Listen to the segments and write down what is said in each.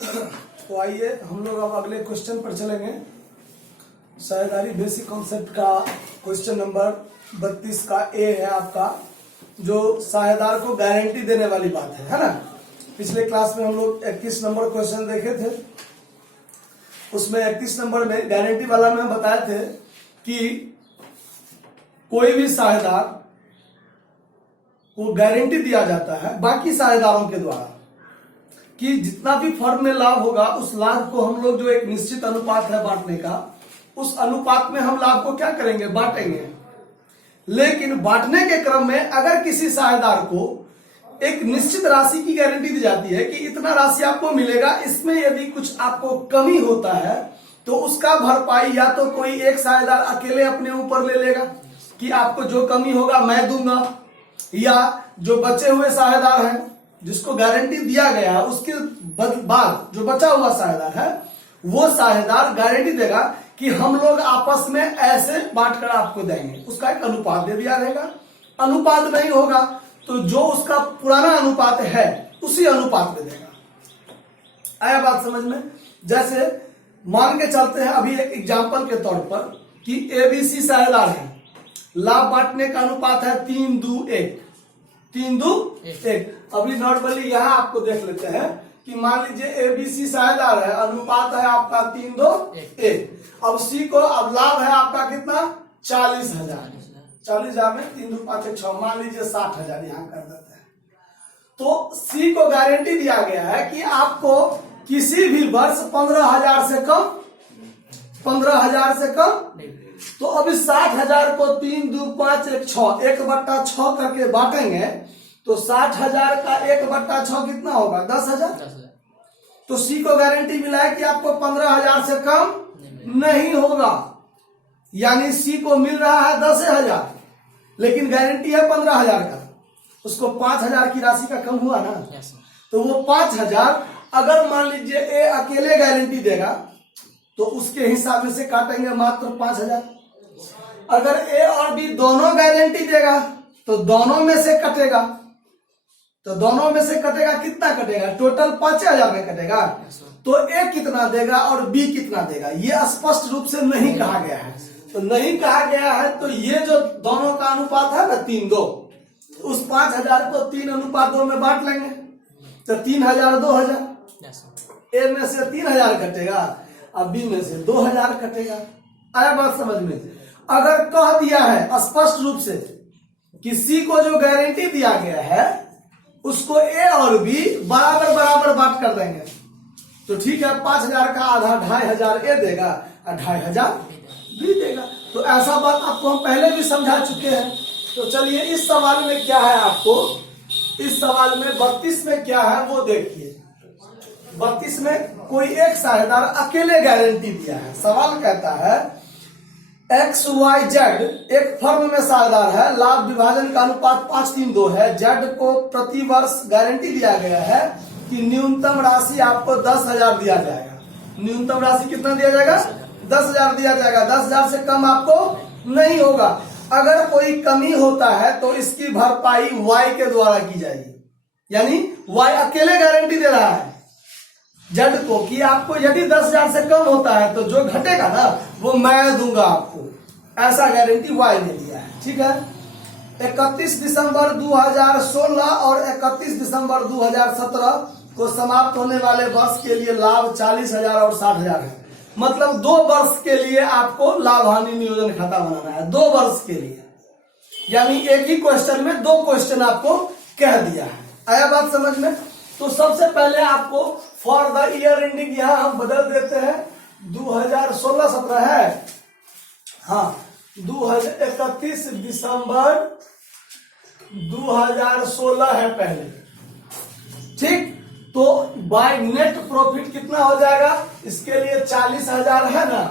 तो आइए हम लोग अब अगले क्वेश्चन पर चलेंगे। साझेदारी बेसिक कॉन्सेप्ट का क्वेश्चन नंबर 32 का ए है आपका, जो साझेदार को गारंटी देने वाली बात है ना। पिछले क्लास में हम लोग 31 नंबर क्वेश्चन देखे थे, उसमें 31 नंबर में गारंटी वाला में हम बताए थे कि कोई भी साझेदार को गारंटी दिया जाता है बाकी साझेदारों के द्वारा कि जितना भी फर्म में लाभ होगा उस लाभ को हम लोग जो एक निश्चित अनुपात है बांटने का, उस अनुपात में हम लाभ को क्या करेंगे, बांटेंगे। लेकिन बांटने के क्रम में अगर किसी साझेदार को एक निश्चित राशि की गारंटी दी जाती है कि इतना राशि आपको मिलेगा, इसमें यदि कुछ आपको कमी होता है तो उसका भरपाई या तो कोई एक साझेदार अकेले अपने ऊपर ले लेगा कि आपको जो कमी होगा मैं दूंगा, या जो बचे हुए साझेदार हैं जिसको गारंटी दिया गया है उसके बाद जो बचा हुआ साझेदार है वो साझेदार गारंटी देगा कि हम लोग आपस में ऐसे बांटकर आपको देंगे। उसका एक अनुपात दे दिया रहेगा। अनुपात नहीं होगा तो जो उसका पुराना अनुपात है उसी अनुपात में देगा। आया बात समझ में? जैसे मान के चलते हैं अभी एक एग्जांपल के तौर पर कि एबीसी साझेदार है, लाभ बांटने का अनुपात है 3-2-1। 3-2-1। अभी नॉर्मली यहां आपको देख लेते हैं कि मान लीजिए एबीसी साझेदार है, अनुपात है आपका 3-2-1। अब सी को अब लाभ है आपका कितना, 40,000। 40,000 में 3-2-5-6, मान लीजिए 60,000 यहां कर देते हैं। तो सी को गारंटी दिया गया है कि आपको किसी भी वर्ष 15,000 से कम 15,000 से कम। तो अभी 60,000 को 3-2-5-1-6 1/6 करके बांटेंगे तो 60,000 का 1/6 कितना होगा, 10,000। तो सी को गारंटी मिला है कि आपको 15,000 से कम नहीं होगा, यानी सी को मिल रहा है 10,000 लेकिन गारंटी है 15,000 का। उसको 5,000 की राशि का कम हुआ ना, तो वो 5,000 अगर मान लीजिए ए अकेले गारंटी देगा तो उसके हिसाब से काटेंगे मात्र 5,000। अगर ए और बी दोनों गारंटी देगा तो दोनों में से कटेगा, तो दोनों में से कटेगा, कितना कटेगा, टोटल 5,000 में कटेगा। तो ए कितना देगा और बी कितना देगा ये स्पष्ट रूप से नहीं कहा गया है। तो नहीं कहा गया है तो ये जो दोनों का अनुपात है ना 3-2, उस 5,000 को 3:2 में बांट लेंगे तो 3,000 2,000। ए में से 3,000 कटेगा और बी में से 2,000 कटेगा। आया बात समझ में? अगर कह दिया है स्पष्ट रूप से कि सी को जो गारंटी दिया गया है उसको ए और बी बराबर बराबर बांट कर देंगे तो ठीक है, 5,000 का आधा 2,500 ए देगा और 2,500 बी देगा। तो ऐसा बात आपको हम पहले भी समझा चुके हैं। तो चलिए इस सवाल में क्या है, आपको इस सवाल में 32 में क्या है वो देखिए। 32 में कोई एक साझेदार अकेले गारंटी दिया है। सवाल कहता है XYZ एक फर्म में साझेदार है, लाभ विभाजन का अनुपात 5-3-2 है। Z को प्रति वर्ष गारंटी दिया गया है कि न्यूनतम राशि आपको 10,000 दिया जाएगा। न्यूनतम राशि कितना दिया जाएगा, 10,000 दिया जाएगा। 10,000 से कम आपको नहीं होगा। अगर कोई कमी होता है तो इसकी भरपाई Y के द्वारा की जाएगी, यानी Y अकेले गारंटी दे रहा है जड को कि आपको यदि 10,000 से कम होता है तो जो घटेगा ना वो मैं दूंगा आपको। ऐसा गारंटी वाई ने दिया है। ठीक है, 31 दिसंबर 2016 और 31 दिसंबर 2017 को समाप्त होने वाले वर्ष के लिए लाभ 40,000 और 60,000 है। मतलब 2 वर्ष के लिए आपको लाभ हानि नियोजन खाता बनाना है, 2 वर्ष के लिए। यानी एक ही क्वेश्चन में 2 क्वेश्चन आपको कह दिया है। आया बात समझ में? तो सबसे पहले आपको फॉर द ईयर एंडिंग यहां हम बदल देते हैं, 2016-17 है, हाँ 31 दिसंबर 2016 है पहले। ठीक, तो बाय नेट प्रॉफिट कितना हो जाएगा, इसके लिए 40,000 है ना।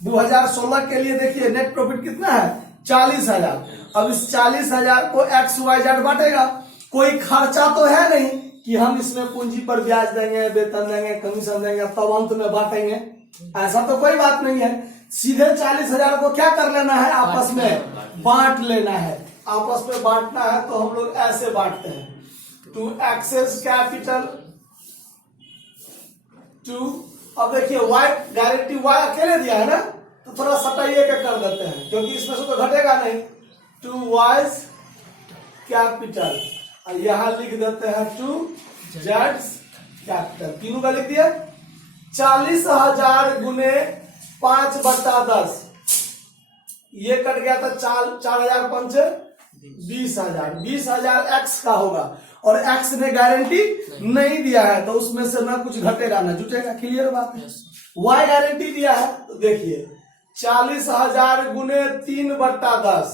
2016 के लिए देखिए नेट प्रॉफिट कितना है, 40,000। अब इस 40,000 को XYZ बांटेगा। कोई खर्चा तो है नहीं कि हम इसमें पूंजी पर ब्याज देंगे, वेतन देंगे, कमीशन देंगे तब अंत में बांटेंगे, ऐसा तो कोई बात नहीं है। सीधे 40,000 को क्या कर लेना है, आपस में बांट लेना है। आपस में बांटना है तो हम लोग ऐसे बांटते हैं टू एक्सेस कैपिटल टू, अब देखिए वाई गारंटी वाई अकेले दिया है ना, तो थोड़ा सटाइए के कर देते हैं क्योंकि इसमें से तो घटेगा नहीं। टू वाइज कैपिटल और यहां लिख देते हैं टू जेड्स कैपिटल, तीनों का लिख दिया। 40,000 गुने 5/10, ये कट गया था 4,000 पंचे 20,000, 20,000 एक्स का होगा और एक्स ने गारंटी नहीं दिया है तो उसमें से ना कुछ घटेगा ना जुटेगा, क्लियर बात है। वाई गारंटी दिया है तो देखिए 40,000 गुने 3/10,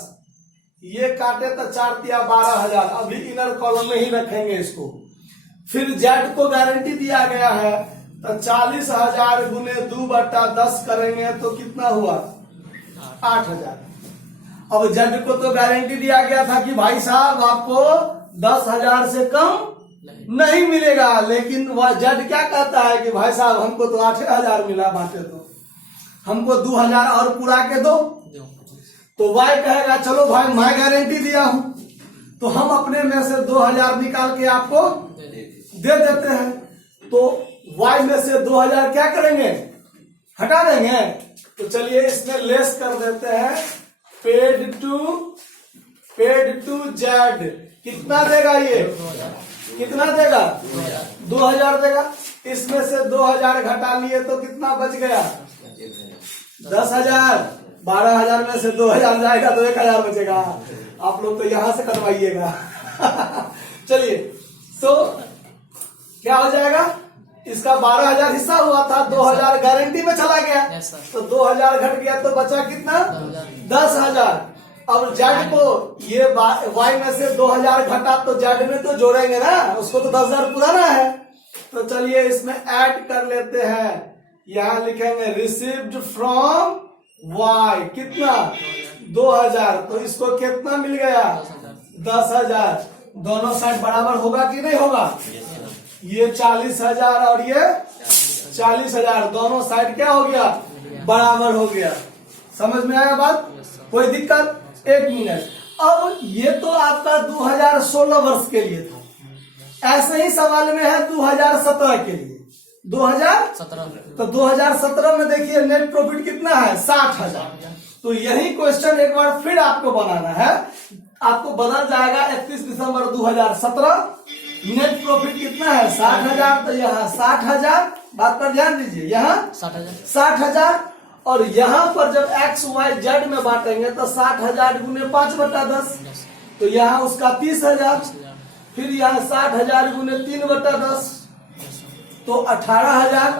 ये काटे तो 4 दिया 12,000, अभी इनर कॉलम में ही रखेंगे इसको। फिर जेड को गारंटी दिया गया है तो 40,000 गुने 2/10 करेंगे तो कितना हुआ 8,000। अब जेड को तो गारंटी दिया गया था कि भाई साहब आपको 10,000 से कम नहीं मिलेगा, लेकिन वह जेड क्या कहता है कि भाई साहब हमको तो 8,000 मिला, बांटे तो हमको 2,000 और पूरा के दो। तो वाई कहेगा चलो भाई मैं गारंटी दिया हूं तो हम अपने में से 2,000 निकाल के आपको दे देते हैं। तो वाई में से 2,000 क्या करेंगे हटा देंगे, तो चलिए इसमें लेस कर देते हैं। पेड टू जेड कितना देगा, ये कितना देगा 2,000 देगा। इसमें से 2,000 घटा लिए तो कितना बच गया 10,000, 12,000 में से 2,000 जाएगा तो 1,000 बचेगा। आप लोग तो यहां से कटवाइएगा चलिए तो क्या हो जाएगा, इसका 12,000 हिस्सा हुआ था, 2,000 गारंटी में चला गया तो 2,000 घट गया तो बचा कितना 10,000। अब जेड को ये वाई में से 2,000 घटा तो जेड में तो जोड़ेंगे ना, उसको तो 10,000 पुराना है। तो चलिए इसमें ऐड कर लेते हैं, यहां लिखेंगे रिसीव्ड फ्रॉम वाई कितना 2,000, तो इसको कितना मिल गया 10,000। दोनों साइड बराबर होगा कि नहीं होगा, ये 40,000 और ये 40,000 दोनों साइड क्या हो गया बराबर हो गया। समझ में आया बात, कोई दिक्कत। एक मिनट, अब ये तो आपका 2016 वर्ष के लिए था, ऐसे ही सवाल में है 2017 के लिए 2017, तो 2017 में देखिए नेट प्रॉफिट कितना है 60,000। तो यही क्वेश्चन एक बार फिर आपको बनाना है, आपको बदल जाएगा 31 दिसंबर 2017, नेट प्रॉफिट कितना है 60,000, तो यहाँ 60,000, बात पर ध्यान दीजिए, यहाँ 60,000 और यहाँ पर जब एक्स वाई जेड में बांटेंगे तो 60,000 गुने 5/10, तो यहाँ उसका 30,000, फिर यहाँ 60,000 गुने 3/10 तो 18,000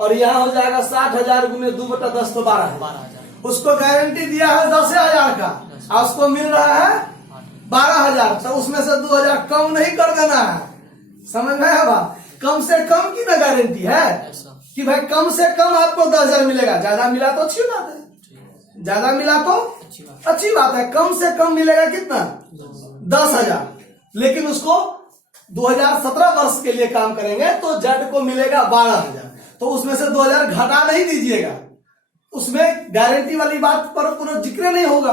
और यहाँ हो जाएगा 60,000 गुने 2/10 तो 12,000। उसको गारंटी दिया है 10,000 का और उसको मिल रहा है 12,000, तो उसमें से 2,000 कम नहीं कर देना है। समझ में आया बात, कम से कम की ना गारंटी है कि भाई कम से कम आपको 10,000 मिलेगा, ज्यादा मिला तो अच्छी बात है, ज्यादा मिला तो अच्छी बात है। कम से कम मिलेगा कितना 10,000, लेकिन उसको 2017 वर्ष के लिए काम करेंगे तो जेड को मिलेगा 12,000, तो उसमें से 2,000 घटा नहीं दीजिएगा, उसमें गारंटी वाली बात पर पूरा जिक्र नहीं होगा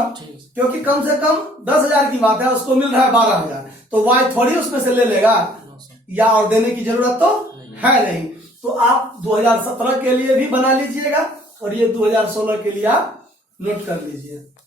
क्योंकि कम से कम 10,000 की बात है, उसको मिल रहा है 12,000, तो वाई थोड़ी उसमें से ले लेगा या और देने की जरूरत तो है नहीं। तो आप 2017 के लिए भी बना लीजिएगा और ये 2016 के लिए आप नोट कर लीजिए।